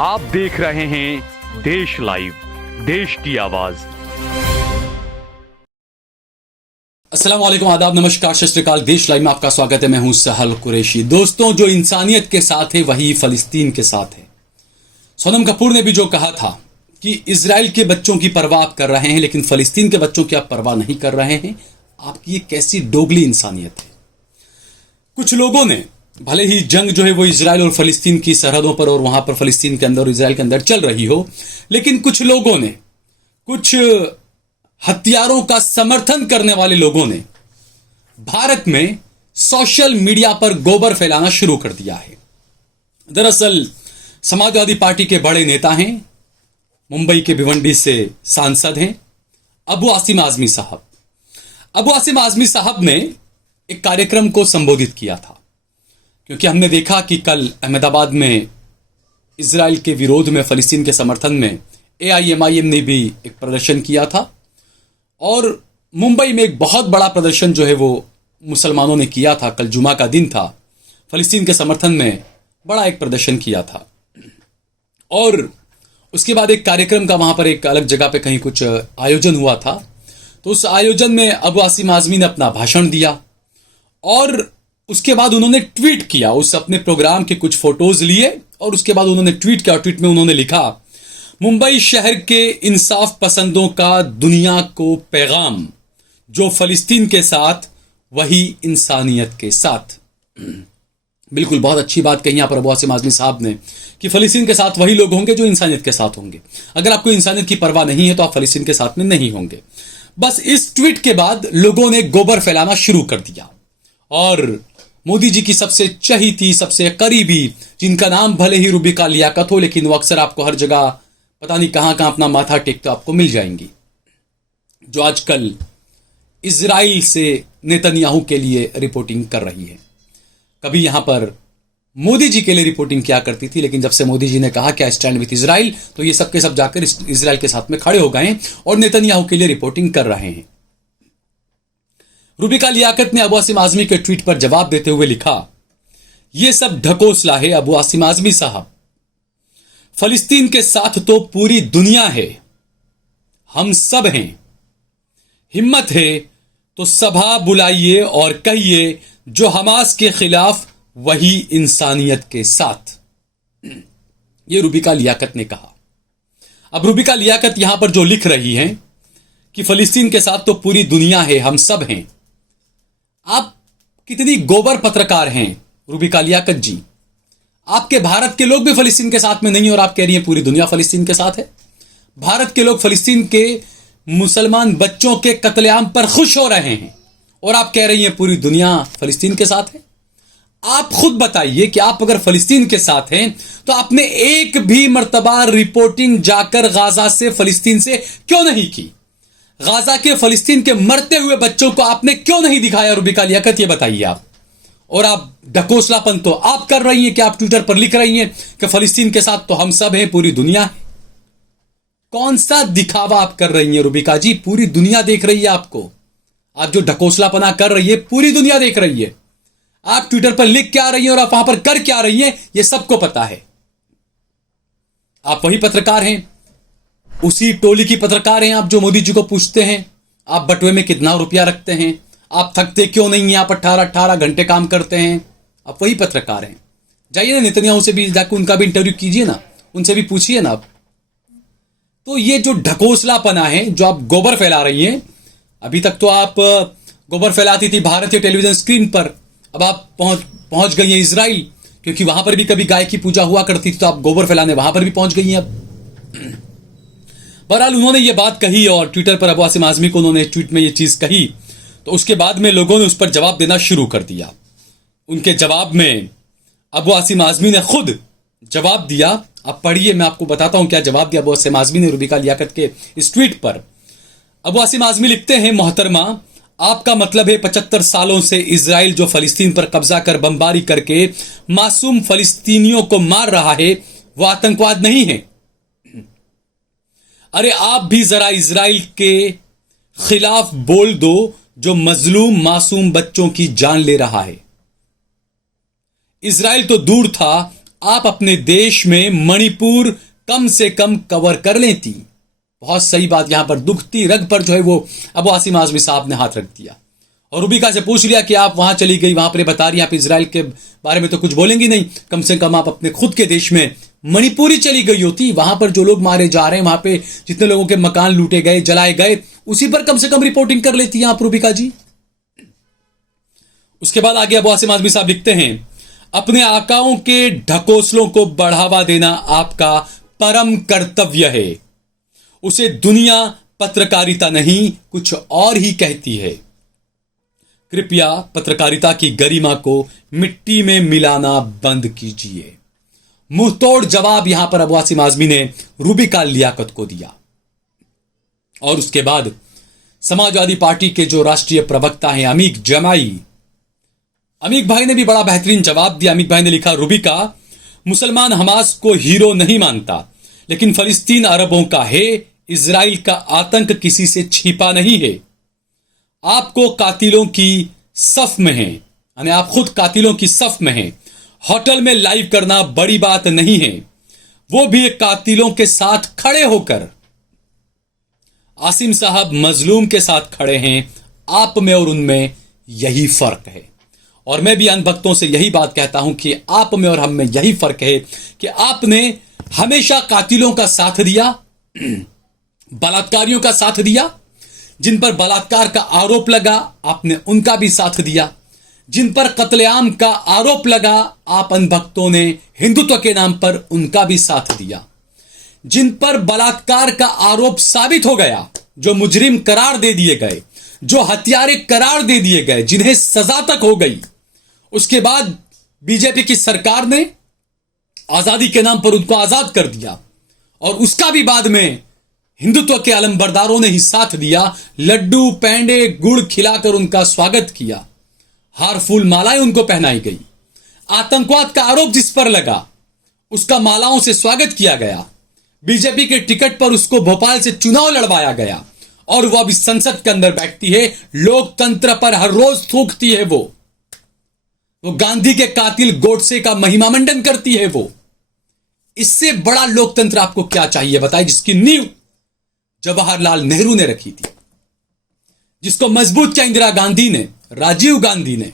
आप देख रहे हैं देश लाइव, देश की आवाज। अस्सलाम वालेकुम, आदाब, नमस्कार, सत श्री अकाल। देश लाइव में आपका स्वागत है। मैं हूं सहल कुरैशी। दोस्तों, जो इंसानियत के साथ है वही फलस्तीन के साथ है। सोनम कपूर ने भी जो कहा था कि इजराइल के बच्चों की परवाह आप कर रहे हैं लेकिन फलस्तीन के बच्चों की आप परवाह नहीं कर रहे हैं, आपकी ये कैसी दोगली इंसानियत है। कुछ लोगों ने, भले ही जंग जो है वो इजराइल और फलस्तीन की सरहदों पर और वहां पर फलस्तीन के अंदर और इजराइल के अंदर चल रही हो, लेकिन कुछ लोगों ने, कुछ हथियारों का समर्थन करने वाले लोगों ने भारत में सोशल मीडिया पर गोबर फैलाना शुरू कर दिया है। दरअसल समाजवादी पार्टी के बड़े नेता हैं, मुंबई के भिवंडी से सांसद हैं अबू आसिम आजमी साहब। अबू आसिम आजमी साहब ने एक कार्यक्रम को संबोधित किया था, क्योंकि हमने देखा कि कल अहमदाबाद में इजराइल के विरोध में, फलस्तीन के समर्थन में AIMIM ने भी एक प्रदर्शन किया था और मुंबई में एक बहुत बड़ा प्रदर्शन जो है वो मुसलमानों ने किया था। कल जुमा का दिन था, फलस्तीन के समर्थन में बड़ा एक प्रदर्शन किया था और उसके बाद एक कार्यक्रम का वहां पर एक अलग जगह पे कहीं कुछ आयोजन हुआ था। तो उस आयोजन में अबू आसिम आजमी ने अपना भाषण दिया और उसके बाद उन्होंने ट्वीट किया। उस अपने प्रोग्राम के कुछ फोटोज लिए और उसके बाद उन्होंने ट्वीट किया और ट्वीट में उन्होंने लिखा, मुंबई शहर के इंसाफ पसंदों का दुनिया को पैगाम, जो फलस्तीन के साथ वही इंसानियत के साथ। बिल्कुल बहुत अच्छी बात कही यहां पर अबू आसिम आजमी साहब ने कि फलस्तीन के साथ वही लोग होंगे जो इंसानियत के साथ होंगे। अगर आपको इंसानियत की परवाह नहीं है तो आप फलस्तीन के साथ में नहीं होंगे। बस इस ट्वीट के बाद लोगों ने गोबर फैलाना शुरू कर दिया और मोदी जी की सबसे चहीती, सबसे करीबी, जिनका नाम भले ही रूबिका लियाकत हो, लेकिन वो अक्सर आपको हर जगह पता नहीं कहां कहां अपना माथा टेकते आपको मिल जाएंगी, जो आजकल इजराइल से नेतन्याहू के लिए रिपोर्टिंग कर रही है। कभी यहां पर मोदी जी के लिए रिपोर्टिंग किया करती थी, लेकिन जब से मोदी जी ने कहा क्या स्टैंड विथ इजराइल, तो ये सब के सब जाकर इजराइल के साथ में खड़े हो गए और नेतन्याहू के लिए रिपोर्टिंग कर रहे हैं। रूबिका लियाकत ने अबू आसिम आजमी के ट्वीट पर जवाब देते हुए लिखा, यह सब ढकोसला है अबू आसिम आजमी साहब। फलस्तीन के साथ तो पूरी दुनिया है, हम सब हैं। हिम्मत है तो सभा बुलाइए और कहिए, जो हमास के खिलाफ वही इंसानियत के साथ। यह रूबिका लियाकत ने कहा। अब रूबिका लियाकत यहां पर जो लिख रही हैं कि फलस्तीन के साथ तो पूरी दुनिया है, हम सब हैं। आप कितनी गोबर पत्रकार हैं रूबिका लियाकत जी। आपके भारत के लोग भी फलस्तीन के साथ में नहीं और आप कह रही हैं पूरी दुनिया फलस्तीन के साथ है। भारत के लोग फलस्तीन के मुसलमान बच्चों के कत्लेआम पर खुश हो रहे हैं और आप कह रही हैं पूरी दुनिया फलस्तीन के साथ है। आप खुद बताइए कि आप अगर फलस्तीन के साथ हैं तो आपने एक भी मर्तबा रिपोर्टिंग जाकर गाजा से, फलस्तीन से क्यों नहीं की? गाजा के, फलस्तीन के मरते हुए बच्चों को आपने क्यों नहीं दिखाया? रूबिका लियाकत ये बताइए आप। और आप ढकोसलापन तो आप कर रही हैं कि आप ट्विटर पर लिख रही हैं कि फलस्तीन के साथ तो हम सब हैं, पूरी दुनिया है। कौन सा दिखावा आप कर रही हैं रूबिका जी? पूरी दुनिया देख रही है आपको। आप जो ढकोसलापना कर रही है पूरी दुनिया देख रही है। आप ट्विटर पर लिख क्या रही हैं और आप वहां पर कर क्या रही हैं, यह सबको पता है। आप वही पत्रकार हैं, उसी टोली की पत्रकार हैं आप जो मोदी जी को पूछते हैं आप बटुए में कितना रुपया रखते हैं, आप थकते क्यों नहीं हैं, आप 18-18 घंटे काम करते हैं। आप वही पत्रकार हैं। जाइए ना नेतन्याहू से भी जाकर उनका भी इंटरव्यू कीजिए ना, उनसे भी पूछिए ना आप। तो ये जो ढकोसलापना है, जो आप गोबर फैला रही हैं, अभी तक तो आप गोबर फैलाती थी भारतीय टेलीविजन स्क्रीन पर, अब आप पहुंच गई हैं इजराइल, क्योंकि वहां पर भी कभी गाय की पूजा हुआ करती थी, तो आप गोबर फैलाने वहां पर भी पहुंच गई हैं अब। बहरहाल उन्होंने ये बात कही और ट्विटर पर अबू आसिम आजमी को उन्होंने ट्वीट में ये चीज कही, तो उसके बाद में लोगों ने उस पर जवाब देना शुरू कर दिया। उनके जवाब में अबू आसिम आजमी ने खुद जवाब दिया। आप पढ़िए, मैं आपको बताता हूं क्या जवाब दिया अबू आसिम आजमी ने रूबिका लियाकत के इस ट्वीट पर। अबू आसिम आजमी लिखते हैं, मोहतरमा, आपका मतलब है 75 सालों से इजराइल जो फलस्तीन पर कब्जा कर बमबारी करके मासूम फलस्तीनियों को मार रहा है वो आतंकवाद नहीं है। अरे आप भी जरा इजराइल के खिलाफ बोल दो जो मजलूम मासूम बच्चों की जान ले रहा है। इजराइल तो दूर था, आप अपने देश में मणिपुर कम से कम कवर कर लेती। बहुत सही बात, यहां पर दुखती रग पर जो है वो अबू आसिम आजमी साहब ने हाथ रख दिया और रूबिका से पूछ लिया कि आप वहां चली गई, वहां पर बता रही आप इजराइल के बारे में तो कुछ बोलेंगी नहीं, कम से कम आप अपने खुद के देश में मणिपुरी चली गई होती। वहां पर जो लोग मारे जा रहे हैं, वहां पे जितने लोगों के मकान लूटे गए, जलाए गए, उसी पर कम से कम रिपोर्टिंग कर लेती हैं आप रूबिका जी। उसके बाद आगे अबू आसिम आजमी साहब लिखते हैं, अपने आकाओं के ढकोसलों को बढ़ावा देना आपका परम कर्तव्य है। उसे दुनिया पत्रकारिता नहीं कुछ और ही कहती है। कृपया पत्रकारिता की गरिमा को मिट्टी में मिलाना बंद कीजिए। मुंहतोड़ जवाब यहां पर अबू आसिम आजमी ने रूबिका लियाकत को दिया। और उसके बाद समाजवादी पार्टी के जो राष्ट्रीय प्रवक्ता हैं अमीक जमाई, अमीक भाई ने भी बड़ा बेहतरीन जवाब दिया। अमीक भाई ने लिखा, रूबिका, मुसलमान हमास को हीरो नहीं मानता, लेकिन फलस्तीन अरबों का है। इजराइल का आतंक किसी से छिपा नहीं है। आपको कातिलों की सफ में है, यानी आप खुद कातिलों की सफ में हैं। होटल में लाइव करना बड़ी बात नहीं है, वो भी कातिलों के साथ खड़े होकर। आसिम साहब मजलूम के साथ खड़े हैं, आप में और उनमें यही फर्क है। और मैं भी अनभक्तों से यही बात कहता हूं कि आप में और हम में यही फर्क है कि आपने हमेशा कातिलों का साथ दिया, बलात्कारियों का साथ दिया। जिन पर बलात्कार का आरोप लगा आपने उनका भी साथ दिया। जिन पर कत्लेआम का आरोप लगा आप अनभक्तों ने हिंदुत्व के नाम पर उनका भी साथ दिया। जिन पर बलात्कार का आरोप साबित हो गया, जो मुजरिम करार दे दिए गए, जो हत्यारे करार दे दिए गए, जिन्हें सजा तक हो गई, उसके बाद बीजेपी की सरकार ने आजादी के नाम पर उनको आजाद कर दिया और उसका भी बाद में हिंदुत्व के अलंबरदारों ने ही साथ दिया। लड्डू पेंडे गुड़ खिलाकर उनका स्वागत किया, हार फूल मालाएं उनको पहनाई गई। आतंकवाद का आरोप जिस पर लगा उसका मालाओं से स्वागत किया गया। बीजेपी के टिकट पर उसको भोपाल से चुनाव लड़वाया गया और वो अब इस संसद के अंदर बैठती है। लोकतंत्र पर हर रोज थूकती है वो गांधी के कातिल गोडसे का महिमा मंडन करती है वो। इससे बड़ा लोकतंत्र आपको क्या चाहिए बताइए, जिसकी नींव जवाहरलाल नेहरू ने रखी थी, जिसको मजबूत किया इंदिरा गांधी ने, राजीव गांधी ने,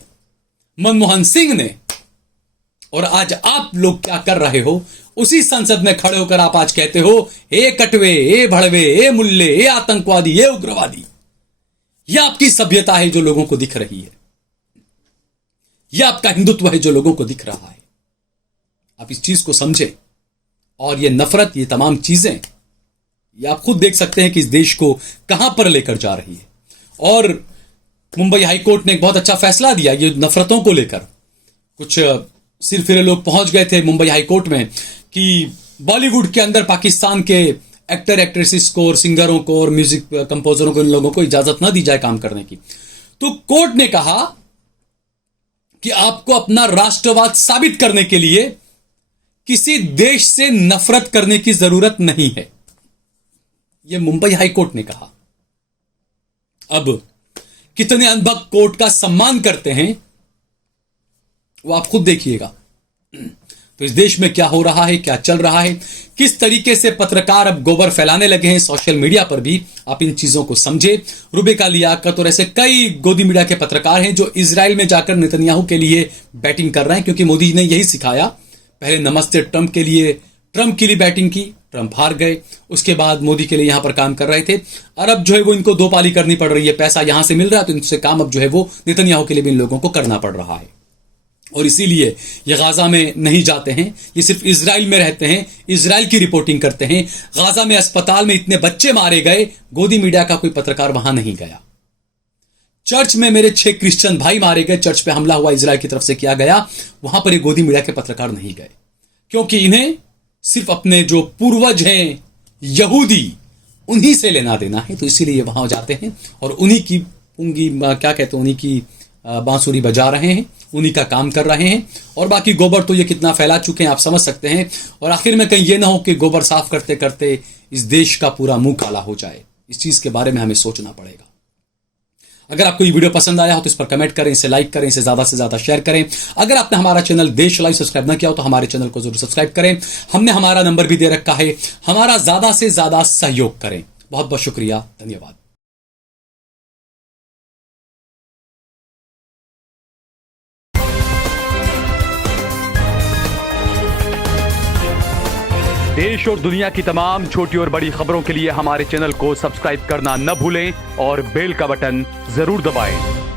मनमोहन सिंह ने। और आज आप लोग क्या कर रहे हो, उसी संसद में खड़े होकर आप आज कहते हो ए कटवे, ए भड़वे, ए मुल्ले, ए आतंकवादी, ए उग्रवादी। यह आपकी सभ्यता है जो लोगों को दिख रही है, यह आपका हिंदुत्व है जो लोगों को दिख रहा है। आप इस चीज को समझें। और ये नफरत, ये तमाम चीजें, ये आप खुद देख सकते हैं कि इस देश को कहां पर लेकर जा रही है। और मुंबई हाईकोर्ट ने एक बहुत अच्छा फैसला दिया ये नफरतों को लेकर। कुछ सिरफिरे लोग पहुंच गए थे मुंबई हाईकोर्ट में कि बॉलीवुड के अंदर पाकिस्तान के एक्टर एक्ट्रेसेस को और सिंगरों को और म्यूजिक कंपोजरों को, इन लोगों को इजाजत ना दी जाए काम करने की। तो कोर्ट ने कहा कि आपको अपना राष्ट्रवाद साबित करने के लिए किसी देश से नफरत करने की जरूरत नहीं है, यह मुंबई हाईकोर्ट ने कहा। अब कितने अनभक्त कोर्ट का सम्मान करते हैं वो आप खुद देखिएगा। तो इस देश में क्या हो रहा है, क्या चल रहा है, किस तरीके से पत्रकार अब गोबर फैलाने लगे हैं सोशल मीडिया पर भी, आप इन चीजों को समझे। रूबिका लियाकत और ऐसे कई गोदी मीडिया के पत्रकार हैं जो इजराइल में जाकर नेतन्याहू के लिए बैटिंग कर रहे हैं, क्योंकि मोदी ने यही सिखाया। पहले नमस्ते ट्रंप के लिए बैटिंग की, ट्रंप हार गए, उसके बाद मोदी के लिए यहां पर काम कर रहे थे। और अब जो है वो इनको दो पाली करनी पड़ रही है, पैसा यहां से मिल रहा है तो इनसे काम अब जो है वो नेतन्याहू के लिए भी इन लोगों को करना पड़ रहा है। और इसीलिए ये गाजा में नहीं जाते हैं, ये सिर्फ इजराइल में रहते हैं, इजराइल की रिपोर्टिंग करते हैं। गाजा में अस्पताल में इतने बच्चे मारे गए, गोदी मीडिया का कोई पत्रकार वहां नहीं गया। चर्च में मेरे 6 क्रिश्चियन भाई मारे गए, चर्च पे हमला हुआ इजराइल की तरफ से किया गया, वहां पर ये गोदी मीडिया के पत्रकार नहीं गए, क्योंकि इन्हें सिर्फ अपने जो पूर्वज हैं यहूदी उन्हीं से लेना देना है। तो इसीलिए वहां जाते हैं और उन्हीं की पुंगी क्या कहते हैं, उन्हीं की बांसुरी बजा रहे हैं, उन्हीं का काम कर रहे हैं। और बाकी गोबर तो ये कितना फैला चुके हैं आप समझ सकते हैं। और आखिर में कहीं ये ना हो कि गोबर साफ करते करते इस देश का पूरा मुंह काला हो जाए। इस चीज के बारे में हमें सोचना पड़ेगा। अगर आपको ये वीडियो पसंद आया हो तो इस पर कमेंट करें, इसे लाइक करें, इसे ज्यादा से ज्यादा शेयर करें। अगर आपने हमारा चैनल देश लाइव सब्सक्राइब ना किया हो तो हमारे चैनल को जरूर सब्सक्राइब करें। हमने हमारा नंबर भी दे रखा है, हमारा ज्यादा से ज्यादा सहयोग करें। बहुत बहुत शुक्रिया, धन्यवाद। देश और दुनिया की तमाम छोटी और बड़ी खबरों के लिए हमारे चैनल को सब्सक्राइब करना न भूलें और बेल का बटन जरूर दबाएं।